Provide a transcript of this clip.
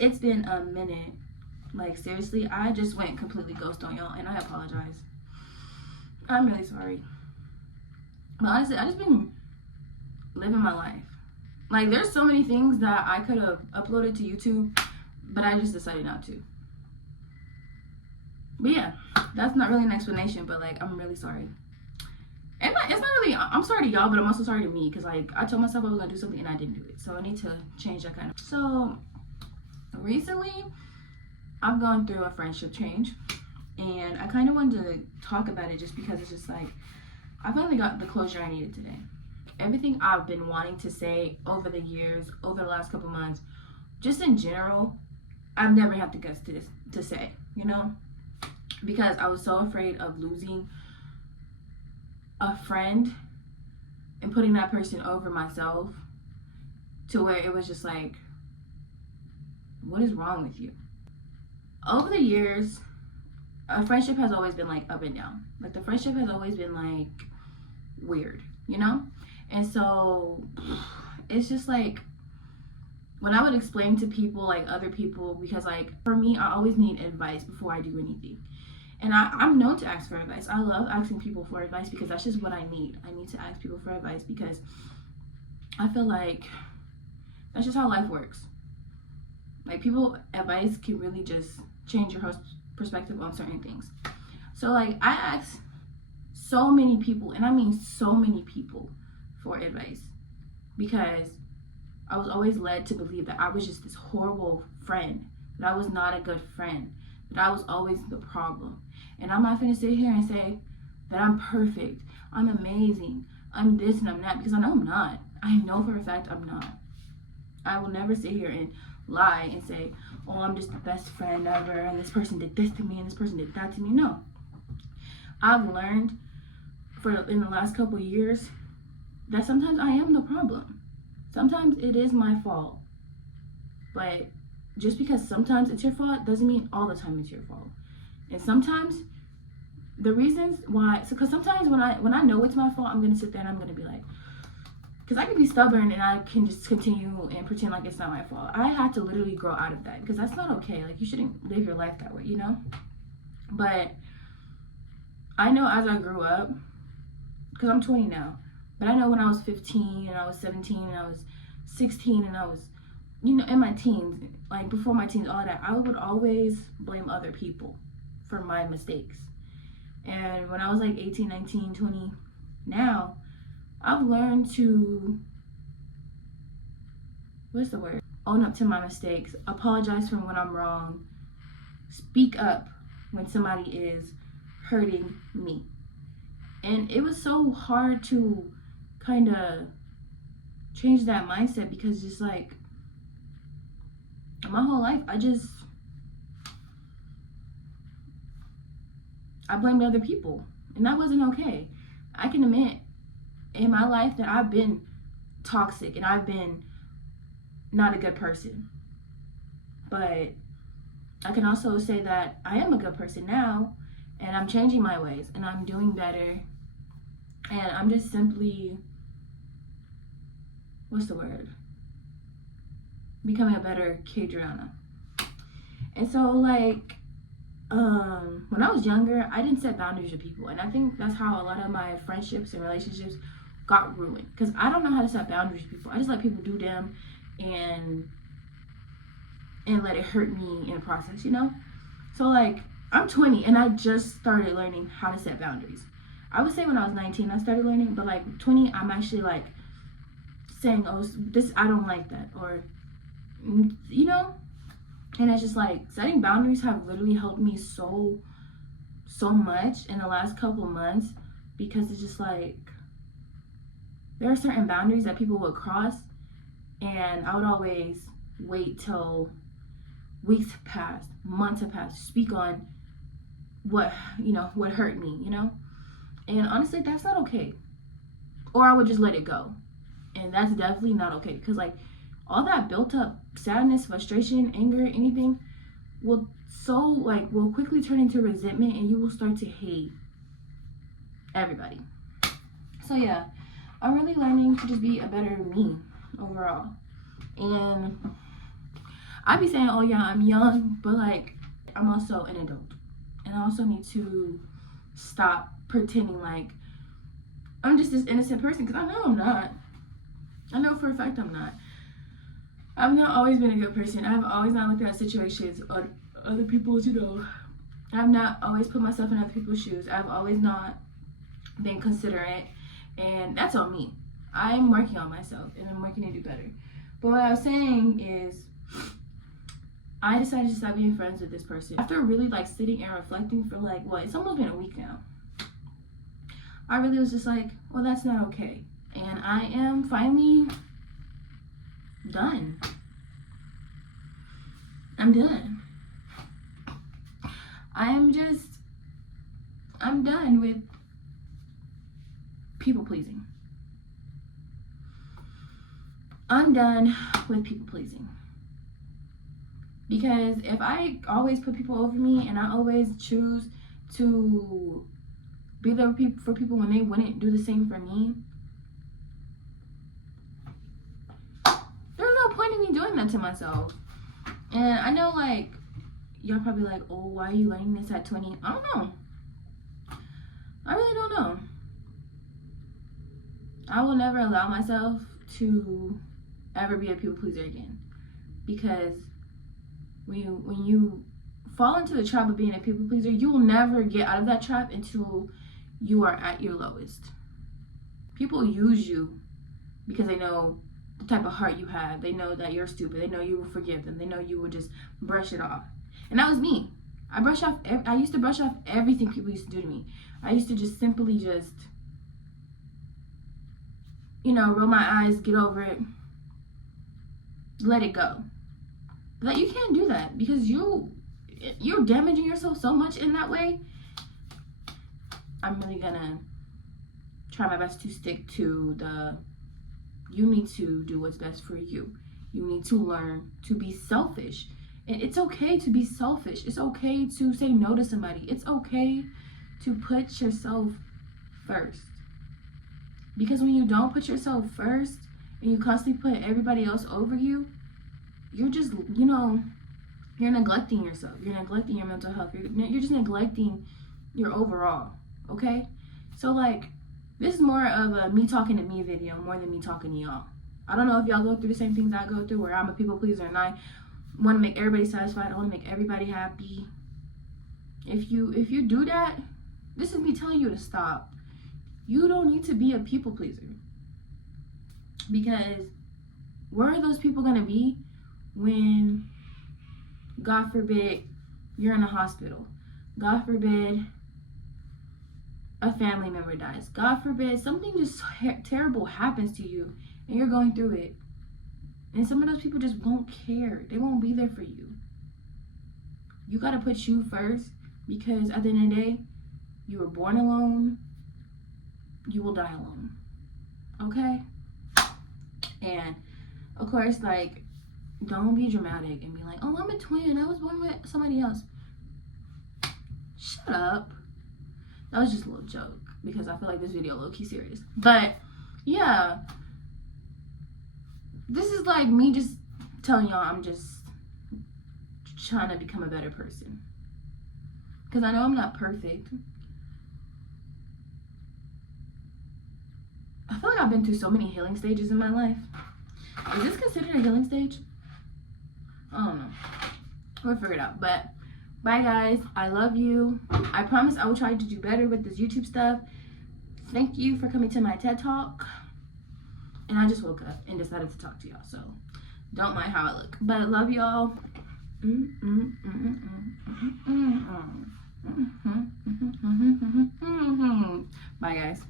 It's been a minute. Like, seriously, I just went completely ghost on y'all, and I apologize. I'm really sorry. But honestly, I just been living my life. Like, there's so many things that I could have uploaded to YouTube, but I just decided not to. But yeah, that's not really an explanation, but like, I'm really sorry. And it's not really, I'm sorry to y'all, but I'm also sorry to me, because like, I told myself I was gonna do something and I didn't do it. So I need to change that kind of. So recently, I've gone through a friendship change, and I kind of wanted to talk about it just because it's just like, I finally got the closure I needed today. Everything I've been wanting to say over the years, over the last couple months, just in general, I've never had the guts to say, you know? Because I was so afraid of losing a friend and putting that person over myself, to where it was just like, what is wrong with you? Over the years, a friendship has always been like up and down. Like, the friendship has always been like weird, you know? And so it's just like, when I would explain to people, like other people, because like for me, I always need advice before I do anything. And I'm known to ask for advice. I love asking people for advice because that's just what I need. I need to ask people for advice because I feel like that's just how life works. Like, people advice can really just change your perspective on certain things. So like, I asked so many people, and I mean so many people, for advice because I was always led to believe that I was just this horrible friend, that I was not a good friend, that I was always the problem. And I'm not gonna sit here and say that I'm perfect, I'm amazing, I'm this and I'm that, because I know I'm not. I know for a fact I'm not. I will never sit here and lie and say, oh, I'm just the best friend ever, and this person did this to me and this person did that to me. No. I've learned in the last couple of years that sometimes I am the problem. Sometimes it is my fault. But just because sometimes it's your fault doesn't mean all the time it's your fault. And sometimes the reasons why, because sometimes when I know it's my fault, I'm gonna sit there and I'm gonna be like, because I can be stubborn and I can just continue and pretend like it's not my fault. I had to literally grow out of that because that's not okay. Like, you shouldn't live your life that way, you know? But I know as I grew up, because I'm 20 now, but I know when I was 15 and I was 17 and I was 16 and I was, you know, in my teens, like before my teens, all that, I would always blame other people for my mistakes. And when I was like 18, 19, 20, now, I've learned to, own up to my mistakes, apologize for when I'm wrong, speak up when somebody is hurting me. And it was so hard to kind of change that mindset because just like, my whole life, I blamed other people, and that wasn't okay. I can admit in my life that I've been toxic and I've been not a good person. But I can also say that I am a good person now, and I'm changing my ways and I'm doing better. And I'm just simply, becoming a better Kadriana. And so like, when I was younger, I didn't set boundaries with people, and I think that's how a lot of my friendships and relationships got ruined, because I don't know how to set boundaries with people. I just let people do them and let it hurt me in the process, you know? So like, I'm 20 and I just started learning how to set boundaries. I would say when I was 19 I started learning, but like 20 I'm actually like saying, oh, this, I don't like that, or you know? And it's just like, setting boundaries have literally helped me so much in the last couple of months, because it's just like, there are certain boundaries that people would cross, and I would always wait till weeks have passed, months have passed, to speak on what hurt me, you know? And honestly, that's not okay. Or I would just let it go. And that's definitely not okay, because like, all that built up sadness, frustration, anger, anything will quickly turn into resentment, and you will start to hate everybody. So yeah, I'm really learning to just be a better me overall. And I be saying, oh yeah, I'm young, but like I'm also an adult, and I also need to stop pretending like I'm just this innocent person, because I know I'm not. I know for a fact I'm not. I've not always been a good person. I've always not looked at situations on other people's, I've not always put myself in other people's shoes. I've always not been considerate, and that's on me. I'm working on myself, and I'm working to do better. But what I was saying is, I decided to stop being friends with this person after really like sitting and reflecting for like what? It's almost been a week now. I really was just like, well, that's not okay, and I am finally done. I'm done. I'm done with people pleasing. I'm done with people pleasing. Because if I always put people over me and I always choose to be there for people when they wouldn't do the same for me, there's no point in me doing that to myself. And I know, like, y'all probably like, oh, why are you learning this at 20? I don't know. I really don't know. I will never allow myself to ever be a people pleaser again. Because when you fall into the trap of being a people pleaser, you will never get out of that trap until you are at your lowest. People use you because they know the type of heart you have. They know that you're stupid. They know you will forgive them. They know you will just brush it off. And that was me. I used to brush off everything people used to do to me. I used to just simply just, roll my eyes, get over it, let it go. But you can't do that, because you're damaging yourself so much in that way. I'm really gonna try my best to stick to you need to do what's best for you. You need to learn to be selfish. And it's okay to be selfish. It's okay to say no to somebody. It's okay to put yourself first. Because when you don't put yourself first and you constantly put everybody else over you, you're just, you're neglecting yourself. You're neglecting your mental health. You're just neglecting your overall, okay? So, like, this is more of a me talking to me video more than me talking to y'all. I don't know if y'all go through the same things I go through, where I'm a people pleaser and I want to make everybody satisfied. I want to make everybody happy. If you do that, this is me telling you to stop. You don't need to be a people pleaser. Because where are those people going to be when, God forbid, you're in a hospital? God forbid, a family member dies. God forbid, something just terrible happens to you and you're going through it. And some of those people just won't care. They won't be there for you. You got to put you first, because at the end of the day, you were born alone. You will die alone. Okay? And, of course, like, don't be dramatic and be like, oh, I'm a twin. I was born with somebody else. Shut up. That was just a little joke, because I feel like this video low-key serious. But, yeah. This is like me just telling y'all I'm just trying to become a better person. Because I know I'm not perfect. I feel like I've been through so many healing stages in my life. Is this considered a healing stage? I don't know. We'll figure it out. But bye, guys. I love you. I promise I will try to do better with this YouTube stuff. Thank you for coming to my TED Talk. And I just woke up and decided to talk to y'all, so don't mind how I look. But I love y'all. Bye, guys.